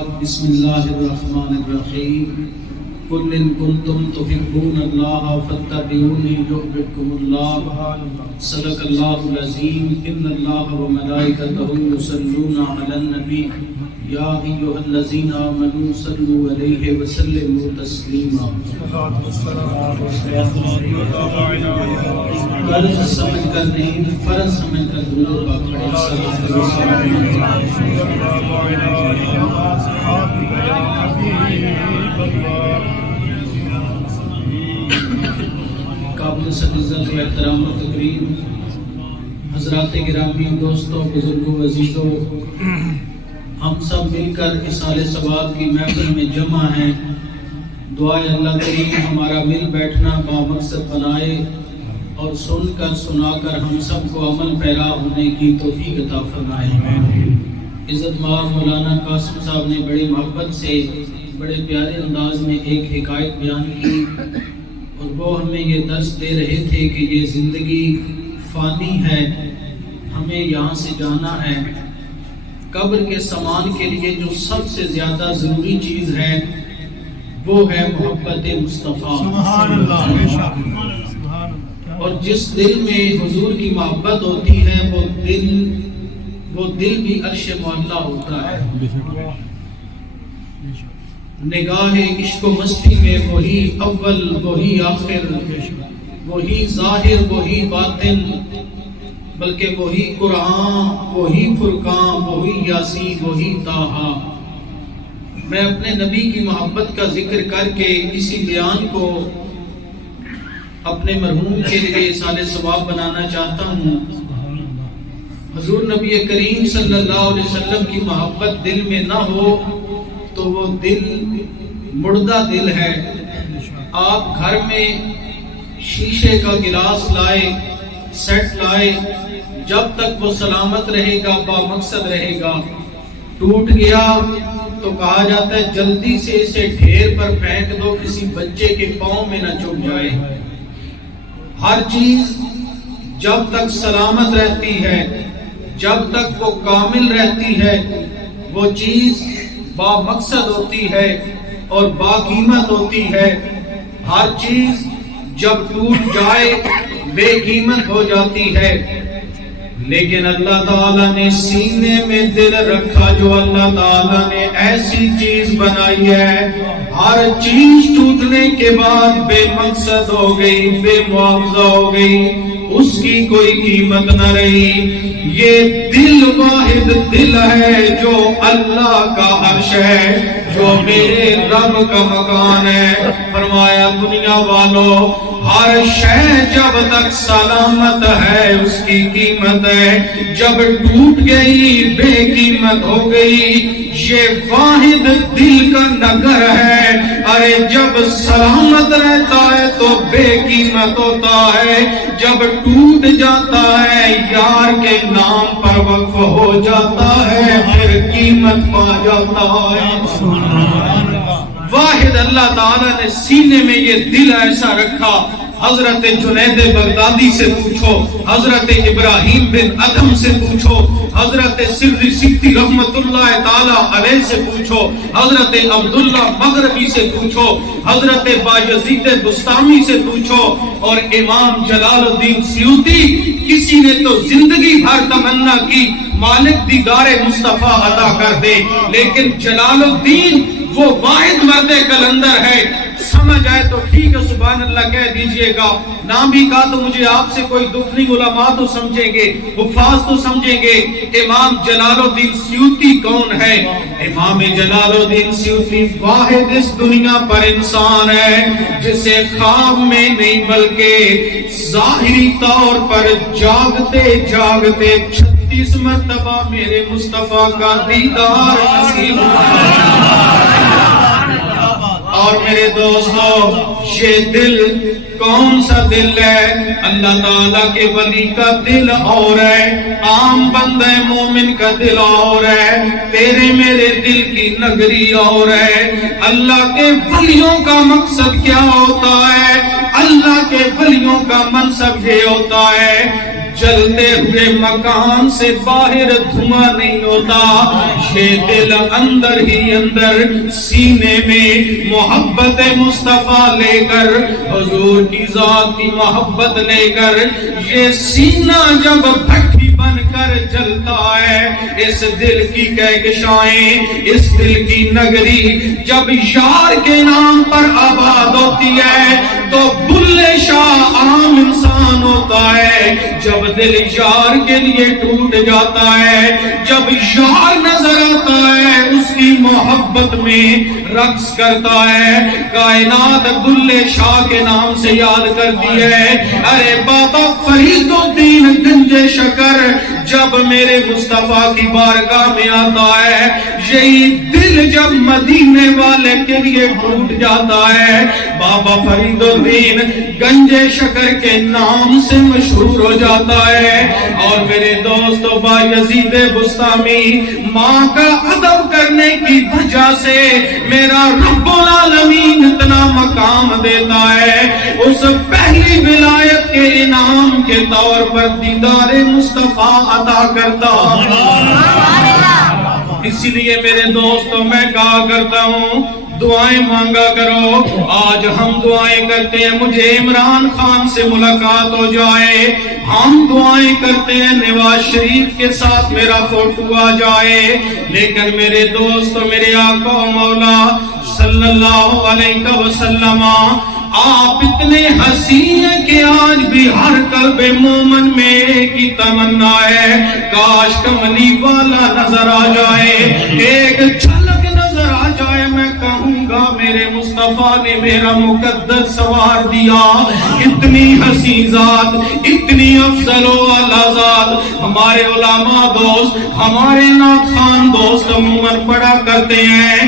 بعد بسم اللہ الرحمن الرحیم قل ان کنتم تحبون اللہ فاتبعونی یحببکم اللہ صدق اللہ العظیم ان اللہ وملائکتہ یصلون علی النبی یا ایھا الذین آمنوا صلوا علیہ وسلموا تسلیما۔ قرض سمجھ کر نہیں فرض سمجھ کر درود پاک پڑھیں۔ قابل صد عزت و احترام و تقریم حضرات گرامی، دوستوں، بزرگوں، عزیزوں، ہم سب مل کر اصال ثواب کی محفل میں جمع ہیں۔ دعائے اللہ کریم ہمارا مل بیٹھنا بامقصد بنائے اور سن کر سنا کر ہم سب کو عمل پیرا ہونے کی توفیق عطا فرمائے۔ عزت مآب مولانا قاسم صاحب نے بڑی محبت سے بڑے پیارے انداز میں ایک حکایت بیان کی اور وہ ہمیں یہ درس دے رہے تھے کہ یہ زندگی فانی ہے، ہمیں یہاں سے جانا ہے۔ قبر کے سامان کے لیے جو سب سے زیادہ ضروری چیز ہے وہ ہے محبت مصطفیٰ، اور جس دل میں حضور کی محبت ہوتی ہے وہ دل بھی عرش معلیٰ ہوتا ہے۔ نگاہ عشق و مستی میں وہی اول وہی آخر، وہی ظاہر وہی باطن، بلکہ وہی قرآن وہی فرقان وہی یاسین وہی طٰہٰ۔ میں اپنے نبی کی محبت کا ذکر کر کے اسی بیان کو اپنے مرحوم کے لیے اصال ثواب بنانا چاہتا ہوں۔ حضور نبی کریم صلی اللہ علیہ وسلم کی محبت دل میں نہ ہو تو وہ دل مردہ دل ہے۔ آپ گھر میں شیشے کا گلاس لائے، سیٹ لائے، جب تک وہ سلامت رہے گا بامقصد رہے گا۔ ٹوٹ گیا تو کہا جاتا ہے جلدی سے اسے ڈھیر پر پھینک دو، کسی بچے کے پاؤں میں نہ چبھ جائے۔ ہر چیز جب تک سلامت رہتی ہے، جب تک وہ کامل رہتی ہے، وہ چیز بامقصد ہوتی ہے اور باقیمت ہوتی ہے۔ ہر چیز جب ٹوٹ جائے بے قیمت ہو جاتی ہے۔ لیکن اللہ تعالیٰ نے سینے میں دل رکھا، جو اللہ تعالیٰ نے ایسی چیز بنائی ہے ہر چیز ٹوٹنے کے بعد بے مقصد ہو گئی، بے معاوضہ ہو گئی، اس کی کوئی قیمت نہ رہی۔ یہ دل واحد دل ہے جو اللہ کا عرش ہے، جو میرے رب کا مکان ہے۔ فرمایا دنیا والو، ہر شے جب تک سلامت ہے اس کی قیمت ہے، جب ٹوٹ گئی بے قیمت ہو گئی۔ یہ واحد دل کا نگر ہے، ارے جب سلامت رہتا ہے تو بے قیمت ہوتا ہے، جب ٹوٹ جاتا ہے یار کے نام پر وقف ہو جاتا ہے، پھر قیمت پا جاتا ہے۔ واحد اللہ تعالیٰ نے سینے میں یہ دل ایسا رکھا۔ حضرت جنید بغدادی سے پوچھو، حضرت ابراہیم بن ادم سے پوچھو، حضرت سری سکتی رحمت اللہ تعالی علیہ سے پوچھو، حضرت عبداللہ مغربی سے پوچھو، حضرت بایزید بستامی سے پوچھو، اور امام جلال الدین سیوطی، کسی نے تو زندگی بھر تمنا کی مالک دیدار مصطفیٰ عطا کر دے، لیکن جلال الدین وہ واحد مرد کلندر ہے۔ سمجھ آئے تو ٹھیک ہے، سبحان اللہ کہہ دیجئے گا، نہ بھی کہا تو مجھے آپ سے کوئی دکھ نہیں، علماء تو سمجھیں گے، حفاظ تو سمجھیں گے۔ امام جلال الدین سیوطی کون ہے؟ امام جلال الدین سیوطی واحد اس دنیا پر انسان ہے جسے خواب میں نہیں بلکہ ظاہری طور پر جاگتے جاگتے 36 مرتبہ میرے مصطفیٰ کا دیدار نصیب ہوا۔ اور میرے دوستو، یہ دل کون سا دل ہے؟ اللہ تعالیٰ کے ولی کا دل اور ہے، عام بندہ مومن کا دل اور ہے، تیرے میرے دل کی نگری اور ہے۔ اللہ کے ولیوں کا مقصد کیا ہوتا ہے؟ اللہ کے ولیوں کا منصب یہ ہوتا ہے جلتے ہوئے مکان سے باہر دھواں نہیں ہوتا، یہ دل اندر ہی اندر سینے میں محبت مصطفیٰ لے کر، حضور کی ذات کی محبت لے کر، یہ سینہ جب بھٹی بن کر جلتا ہے، اس دل کی کہکشائیں، اس دل کی نگری جب یار کے نام پر آباد ہوتی ہے تو بلے شاہ عام انسان ہوتا ہے۔ جب دل یار کے لیے ٹوٹ جاتا ہے، جب یار نظر آتا ہے، اس کی محبت میں رقص کرتا ہے، کائنات بلے شاہ کے نام سے یاد کرتی ہے۔ ارے بابا فرید الدین گنج شکر جب میرے مصطفیٰ کی بارگاہ میں آتا ہے، یہی دل جب مدینے والے کے لیے ٹوٹ جاتا ہے، بابا فرید الدین گنج شکر کے نام سے مشہور ہو جاتا ہے۔ اور میرے دوست بایزید بسطامی، ماں کا ادب کرنے کی وجہ سے میرا رب العالمین اتنا مقام دیتا ہے، اس پہلی ولایت کے انعام کے طور پر دیدار مصطفیٰ عطا کرتا۔ اسی لیے میرے دوستوں میں کہا کرتا ہوں دعائیں مانگا کرو۔ آج ہم دعائیں کرتے ہیں مجھے عمران خان سے ملاقات ہو جائے، ہم دعائیں کرتے ہیں نواز شریف کے ساتھ میرا فوٹو آ جائے، لیکن میرے دوست میرے آقا و مولا صلی اللہ علیہ وسلم آپ اتنے حسین ہیں کہ آج بھی ہر قلب مومن میں ایک ہی تمنا ہے، کاش کملی والا نظر آ جائے، ایک جھلک نظر آ جائے، میں کہوں گا میرے مصطفیٰ نے میرا مقدس سوار دیا۔ اتنی حسین ذات، اتنی افضل و اعلیٰ ذات۔ ہمارے علماء دوست، ہمارے نعت خوان دوست عموماً پڑھا کرتے ہیں،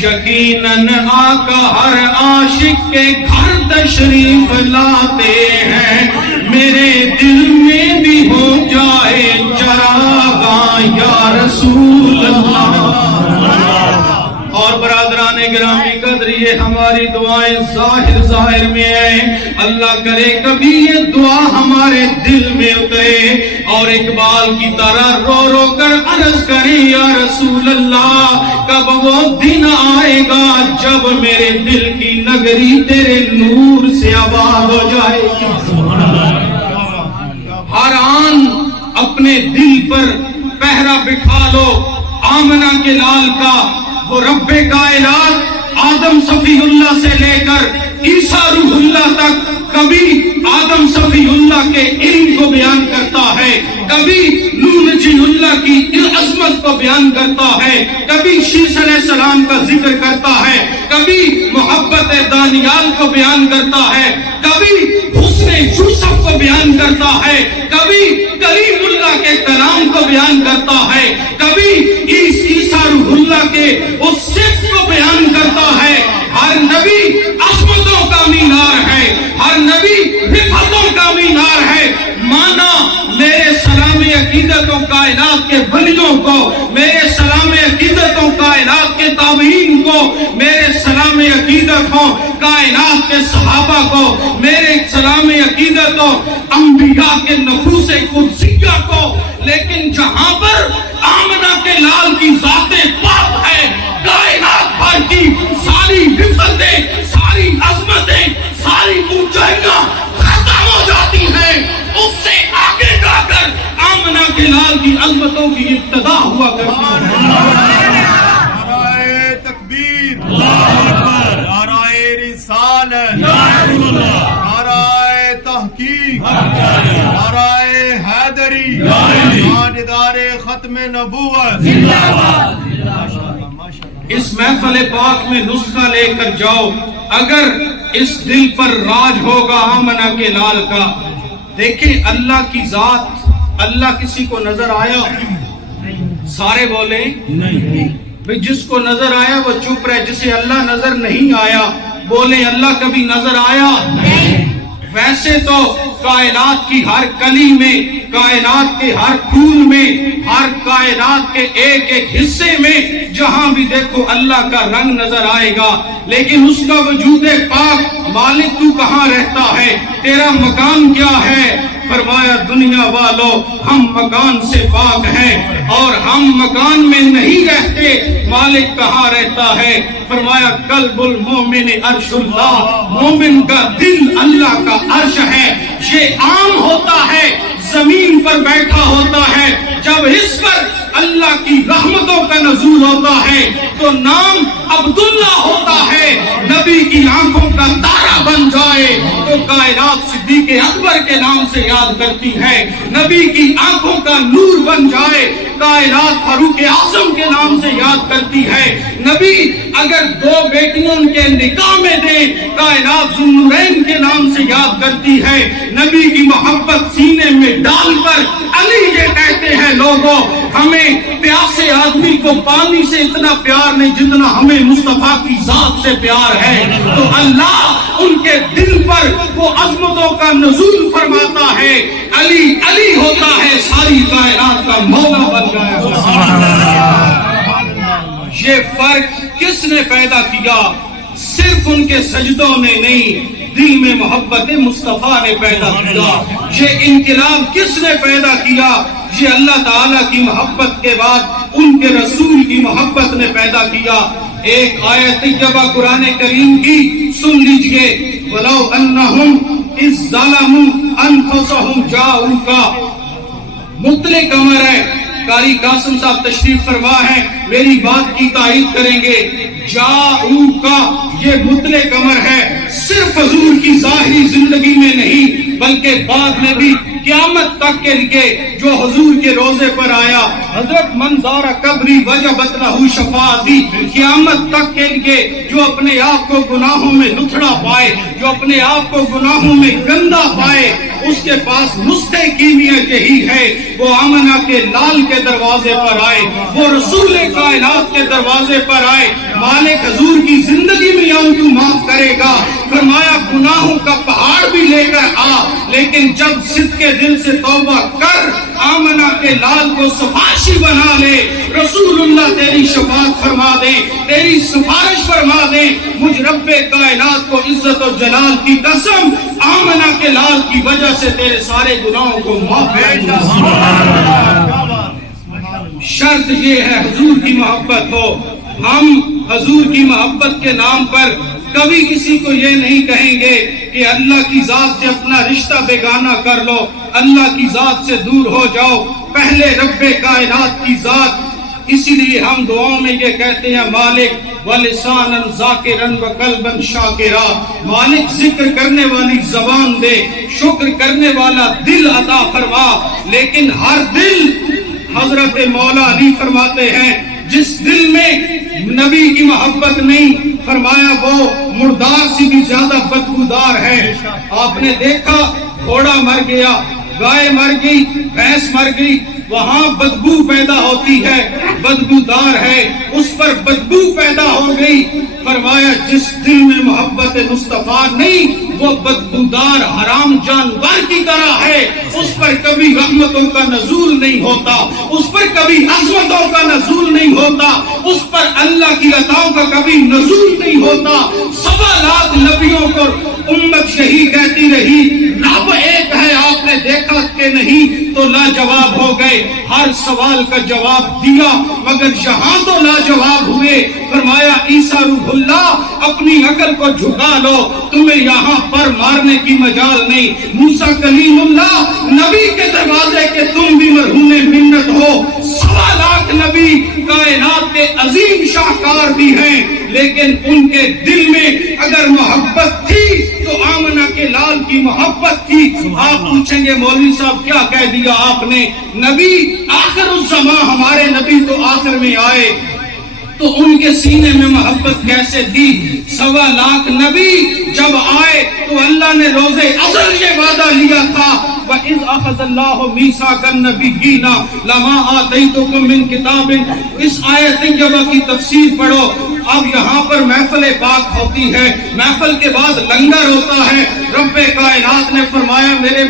یقیناً آقا ہر عاشق کے گھر تشریف لاتے ہیں، میرے دل میں بھی ہو جائے چراغاں یا رسول اللہ۔ اور برادران گرامی قدر یہ ہماری دعائیں ظاہر میں ہیں، اللہ کرے کبھی یہ دعا ہمارے دل میں اترے اور اقبال کی طرح رو رو کر عرض کریں یا رسول اللہ کب وہ دن آئے گا جب میرے دل کی نگری تیرے نور سے آباد ہو جائے گی۔ ہر آن اپنے دل پر پہرا بٹھا لو آمنہ کے لال کا، وہ رب کائنات آدم صفی اللہ سے لے کر عیسیٰ روح اللہ تک کبھی آدم صفی اللہ کے علم کو بیان کرتا ہے، کبھی نوح نجی اللہ کی عظمت کو بیان کرتا ہے، کبھی شیس علیہ السلام کا ذکر کرتا ہے، کبھی محبت دانیال کو بیان کرتا ہے، کبھی حسن یوسف کو بیان کرتا ہے، کبھی کلیم اللہ کے کلام کو بیان کرتا ہے، کبھی عیسیٰ روح اللہ کے اس صفت کو بیان کرتا ہے۔ ہر نبی عظمتوں کا مینار ہے، ہر نبی رفعتوں کا مینار ہے۔ مانا میرے سلام عقیدتوں کائنات کے ولیوں کو، میرے سلام عقیدتوں کائنات کے تابعین کو، میرے سلام عقیدتوں کائنات کے صحابہ کو، میرے سلام عقیدتوں انبیاء کے نفوس قدسیہ کو، لیکن جہاں پر آمنہ کے لال کی ذات پاک ہے، کائنات بھر کی ساری رفعتیں، ساری عظمتیں، ساری اونچائیاں ختم ہو جاتی ہیں، اس سے آگے جا کر آمنہ کے لال کی عظمتوں کی ابتدا ہوا کرتی ہے۔ نعرہ تکبیر، نعرہ رسالت، نعرہ تحقیق، نعرہ حیدری، تاجدار ختم نبوت۔ اس محفل پاک میں نسخہ لے کر جاؤ، اگر اس دل پر راج ہوگا آمنہ کے لال کا۔ دیکھیں اللہ کی ذات، اللہ کسی کو نظر آیا؟ سارے بولیں نہیں۔ جس کو نظر آیا وہ چپ رہے، جسے اللہ نظر نہیں آیا بولیں اللہ کبھی نظر آیا نہیں۔ ویسے تو کائنات کی ہر کلی میں، کائنات کے ہر پھول میں، ہر کائنات کے ایک ایک حصے میں جہاں بھی دیکھو اللہ کا رنگ نظر آئے گا، لیکن اس کا وجود پاک، مالک تو کہاں رہتا ہے، تیرا مقام کیا ہے، فرمایا دنیا والوں ہم مکان سے پاک ہیں اور ہم مکان میں نہیں رہتے، مالک کہاں رہتا ہے؟ فرمایا قلب المومن عرش اللہ، مومن کا دل اللہ کا عرش ہے۔ یہ عام ہوتا ہے، زمین پر بیٹھا ہوتا ہے، جب اس پر اللہ کی رحمتوں کا نزول ہوتا ہے تو نام عبداللہ ہوتا ہے۔ نبی کی آنکھوں کا تارا بن جائے تو کائنات صدیق اکبر کے نام سے یاد کرتی ہے، نبی کی آنکھوں کا نور بن جائے کائنات فاروق اعظم کے نام سے یاد کرتی ہے، نبی اگر دو بیٹیوں کے نکاح میں دے کائنات ذوالنورین کے نام سے یاد کرتی ہے، نبی کی محبت سینے میں ڈال کر علی یہ کہتے ہیں لوگوں ہمیں پیاسے آدمی کو پانی سے اتنا پیار نہیں جتنا ہمیں مصطفیٰ کی ذات سے پیار ہے۔ تو اللہ ان کے دل پر وہ عظمتوں کا نزول فرماتا ہے، علی علی ہوتا ہے، ساری کائنات کا مولا بن گیا۔ یہ فرق کس نے پیدا کیا؟ صرف ان کے سجدوں نے نہیں، دل میں محبت مصطفیٰ نے پیدا کیا۔ یہ انقلاب کس نے پیدا کیا؟ یہ اللہ تعالیٰ کی محبت کے بعد ان کے رسول کی محبت نے پیدا کیا۔ ایک آیت طیبہ قرآن کریم کی سن لیجئے، وَلَوْ أَنَّهُمْ إِذْ ظَلَمُوا أَنفُسَهُمْ جَاءُوكَ، مطلق امر ہے، قاری قاسم صاحب تشریف فرما ہے، میری بات کی تائید کریں گے، جاؤکا یہ مطلق امر ہے، صرف حضور کی ظاہری زندگی میں نہیں بلکہ بعد میں بھی قیامت تک کے لیے جو حضور کے روزے پر آیا، حضرت منظار قبری وجبت لہو شفاعتی، قیامت تک کے لیے جو اپنے آپ کو گناہوں میں لتھڑا پائے، جو اپنے آپ کو گناہوں میں گندا پائے، اس کے پاس نسخے کیمیا یہی ہے، وہ آمنہ کے لال کے دروازے پر آئے، وہ رسول کائنات کے دروازے پر آئے، مالک حضور کی زندگی میں یوں تو معاف کرے گا، فرمایا گناہوں کا پہاڑ بھی لے کر آ، لیکن جب صدق کے دل سے توبہ کر، آمنہ کے لال کو سفارشی بنا لے، رسول اللہ تیری شفاعت فرما دے، تیری سفارش فرما دے، مجھ رب کائنات کو عزت و جلال کی قسم آمنہ کے لال کی وجہ سے تیرے سارے گناہوں کو معاف کر دے۔ شرط یہ ہے حضور کی محبت ہو، ہم حضور کی محبت کے نام پر کبھی کسی کو یہ نہیں کہیں گے کہ اللہ کی ذات سے اپنا رشتہ بیگانہ کر لو، اللہ کی ذات سے دور ہو جاؤ، پہلے رب کائنات کی ذات۔ اسی لیے ہم دعاؤں میں یہ کہتے ہیں مالک وَلِسَانًا ذَاكِرًا وَقَلْبًا شَاكِرًا، مالک ذکر کرنے والی زبان دے، شکر کرنے والا دل عطا فرما، لیکن ہر دل، حضرت مولا علی فرماتے ہیں جس دل میں نبی کی محبت نہیں، فرمایا وہ مردار سے بھی زیادہ بدبودار ہے۔ آپ نے دیکھا گھوڑا مر گیا، گائے مر گئی، بھینس مر گئی، وہاں بدبو پیدا ہوتی ہے، بدبودار ہے، اس پر بدبو پیدا ہو گئی، فرمایا جس دل میں محبت مصطفیٰ نہیں وہ بدبودار حرام جانور کی طرح ہے، اس پر کبھی رحمتوں کا نزول نہیں ہوتا، اس پر کبھی عظمتوں کا نزول نہیں ہوتا، اس پر اللہ کی عطاؤں کا کبھی نزول نہیں ہوتا۔ 1.25 لاکھ نبیوں کو امت یہی کہتی رہی رب ایک ہے، آپ نے دیکھا کہ نہیں، تو لاجواب ہو گئے، ہر سوال کا جواب دیا مگر یہاں تو لاجواب ہوئے، فرمایا عیسیٰ روح اللہ اپنی عقل کو جھکا لو، تمہیں یہاں پر مارنے کی مجال نہیں، موسیٰ کلیم اللہ نبی کے دروازے کے تم بھی مرہون منت ہو۔ 1.25 لاکھ نبی کائنات کے عظیم شاہکار بھی ہیں، لیکن ان کے دل میں اگر محبت تھی تو آمنہ کے لال کی محبت تھی۔ آپ پوچھیں گے مولوی صاحب کیا کہہ دیا آپ نے، نبی آخر الزمان، ہمارے نبی تو آخر میں آئے، تو ان کے سینے میں محبت کیسے تھی؟ 1.25 لاکھ نبی جب آئے تو اللہ نے روزے ازل یہ وعدہ لیا تھا، وَإِذْ أَخَذَ اللَّهُ مِيثَاقَ النَّبِيِّينَ لَمَا آتَيْتُكُم مِّن كِتَابٍ، اس آیت طیبہ کی تفسیر پڑھو۔ اب یہاں پر محفل پاک ہوتی ہے، محفل کے بعد لنگر ہوتا ہے، رب کائنات نے فرمایا میرے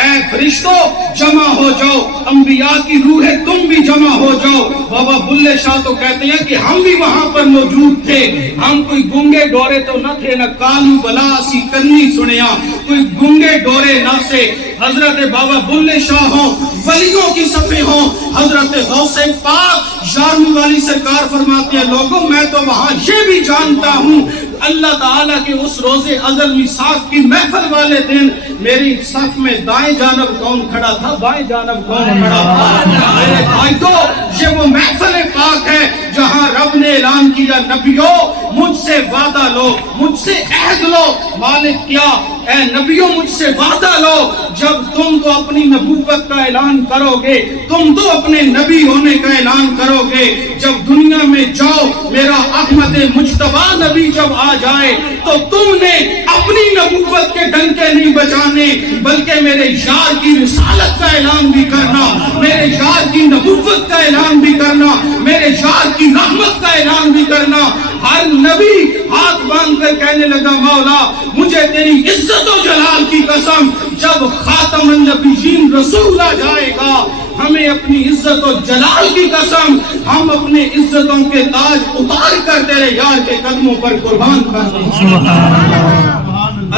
اے فرشتوں جمع ہو جاؤ، انبیاء کی روحیں تم بھی جمع ہو جاؤ۔ بابا بلے شاہ تو کہتے ہیں کہ ہم بھی وہاں پر موجود تھے، ہم کوئی گنگے ڈورے تو نہ تھے، نہ کالو بلا سی کنی سنیا، کوئی گنگے ڈورے ناسے، حضرت بابا بلے شاہ ہوں، ولیوں کی صفیں ہوں، حضرت غوث پاک یارویں والی سرکار فرماتے ہیں لوگوں میں تو وہاں یہ بھی جانتا ہوں اللہ تعالیٰ کے اس روز ازل میثاق کی محفل والے دن میری صف میں دائیں جانب کون کھڑا تھا، بائیں جانب کون کھڑا تھا؟ میرے بھائیو، یہ وہ محفل پاک ہے جہاں رب نے اعلان کیا نبیوں مجھ سے وعدہ لو، مجھ سے عہد لو۔ مالک کیا؟ اے نبیوں مجھ سے وعدہ لو، جب تم تو اپنی نبوت کا اعلان کرو گے، تم تو اپنے نبی ہونے کا اعلان کرو گے، جب دنیا میں جاؤ میرا احمد مجتبی نبی جب آ جائے تو تم نے اپنی نبوت کے ڈنکے نہیں بجانے بلکہ میرے یار کی رسالت کا اعلان بھی کرنا، میرے یار کی نبوت کا اعلان بھی کرنا، میرے یار کی رحمت کا اعلان بھی کرنا۔ ہر نبی ہاتھ باندھ کر کہنے لگا مولا مجھے تیری عزت و جلال کی قسم جب خاتم النبیین رسول آ جائے گا ہمیں اپنی عزت و جلال کی قسم ہم اپنے عزتوں کے تاج اتار کر تیرے یار کے قدموں پر قربان کر دیں۔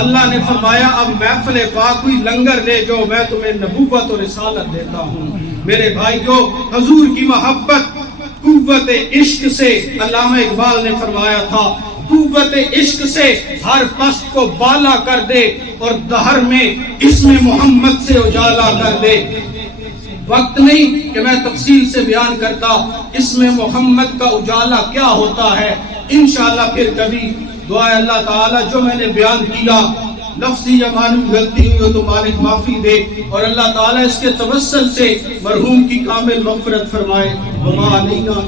اللہ نے فرمایا اب محفل پاک ہوئی لنگر لے جو میں تمہیں نبوت و رسالت دیتا ہوں۔ میرے بھائیو، حضور کی محبت قوت عشق سے، علامہ اقبال نے فرمایا تھا قوت عشق سے ہر پست کو بالا کر دے اور دہر میں اسم محمد سے اجالا کر دے۔ وقت نہیں کہ میں تفصیل سے بیان کرتا اسم محمد کا اجالا کیا ہوتا ہے، انشاءاللہ پھر کبھی دعائے اللہ تعالیٰ جو میں نے بیان کیا لفظی یا معنی غلطی ہوئی ہو تو مالک معافی دے اور اللہ تعالیٰ اس کے توسل سے مرحوم کی کامل مغفرت فرمائے۔ وما علینا